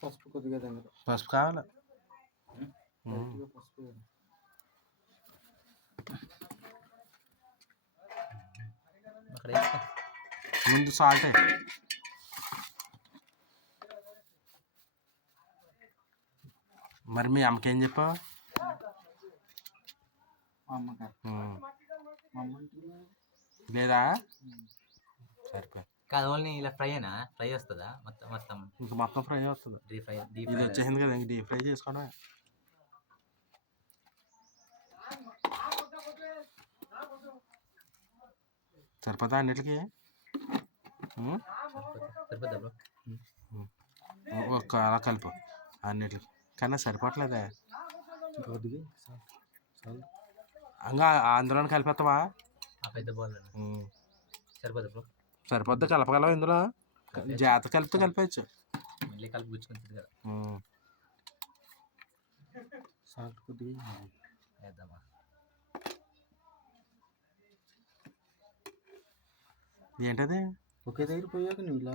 పసుపు కొద్దిగా దగ్గర పసుపు కావాలి. పసుపు ముందు సాల్ట్. మరి మీ అమ్మకేం చెప్పావు? లేదా సరిపోయి కాదు ఓన్లీ ఇలా ఫ్రై అయినా ఫ్రై వస్తుందా మొత్తం మొత్తం ఇంకా మొత్తం ఫ్రై వస్తుంది. ఇది వచ్చేసింది కదా ఇంక డీప్ ఫ్రై చేసుకోవడమే. సరిపోతా అన్నిటికి ఒక అలా కలుపు అన్నిటికి కానీ సరిపోవట్లేదే. ఇంకా అందులో కలిపేస్తావా? పెద్ద బాల్ సరిపోదు. సరిపోద్ది కలపగలవా? ఇందులో జాత కలిపితే కలిపేయచ్చు. మళ్ళీ కలిపి గుచ్చుకుంటుంది కదా. సాల్ట్ కొద్దిగా వేద్దామా? ఏంటది? ఒకే దగ్గర పోయాక నువ్వు ఇలా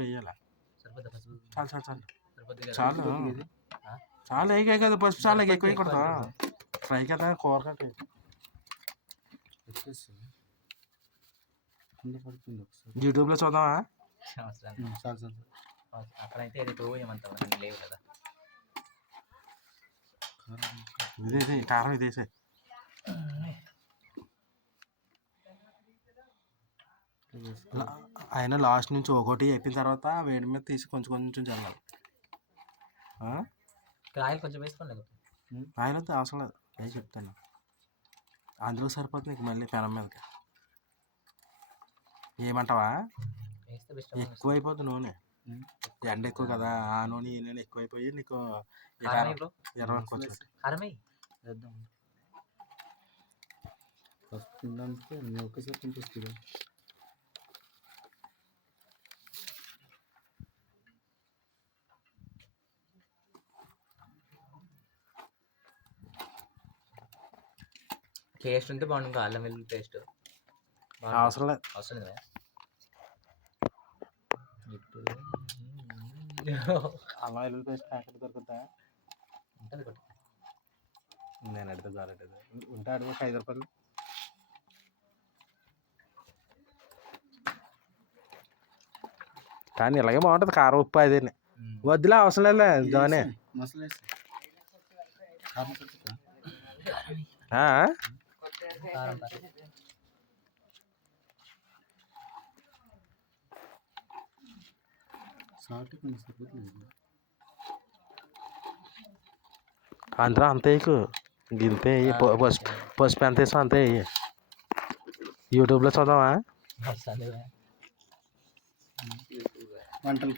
వేయాలి. సరిపోద్దా పసుపు? చాలు చాలు చాలు సరిపోద్ది చాలు చాలు. అయ్యి కదా పసుపు చాలు. ఎక్కువ వేయకూడదా? ఫ్రై కదా కూర కట్టి యూట్యూబ్లో చూద్దామా? అక్కడైతే ఏది పోయేమంతా లేవు కదా. ఇదే కారం ఇదేసే. అయినా లాస్ట్ నుంచి ఒకటి అయిపోయిన తర్వాత వేడి మీద తీసి కొంచెం కొంచెం చల్లాలి. ఆయిల్ కొంచెం వేసుకోలేదు. ఆయిల్ వద్దు, అవసరం లేదు. నేను చెప్తాను అందులో సరిపోతుంది. నీకు మళ్ళీ పెనం మీదకి ఏమంటావా? ఎక్కువ అయిపోతుంది నూనె. ఎండ ఎక్కువ కదా, ఆ నూనె ఈ నూనె ఎక్కువైపోయి నీకు ఒక్కసారి తినిపిస్తుంది. టేస్ట్ ఉంటే బాగుంటుంది. అల్లం వెల్లుల్లి పేస్ట్ అవసరం లేదు. అవసరం లేదా? అల్లం వెల్లుల్లి పేస్ట్ ప్యాకెట్ దొరుకుతా ఉంటుంది. నేను అడితే చాలంటే ఉంటే అడుగు 5 రూపాయలు. కానీ ఇలాగే బాగుంటుంది. కారం ఉప్పు అదే వద్దులే, అవసరం లేదు. జోనే అందులో అంతే గింతే పసుపు ఎంత వేసాం అంతే. యూట్యూబ్లో చూద్దామా? వంటలు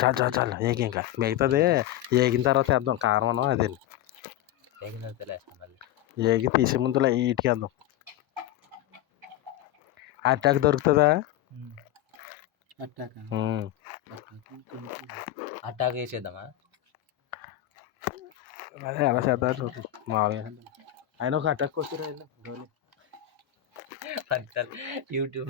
చాలు చాలు చాలు. ఏగి ఇంకా మిగతాది ఏగిన తర్వాత వేద్దాం. కారం అన్నం అదే ఏగి తీసే ముందులో ఇటుకి వేద్దాం. అట్టాకు దొరుకుతుందా? అట్టాకు వేసేద్దామా? అదే ఎలా చేద్దాం మామూలుగా. అయినా ఒక అటాక్ వస్తుంది యూట్యూబ్.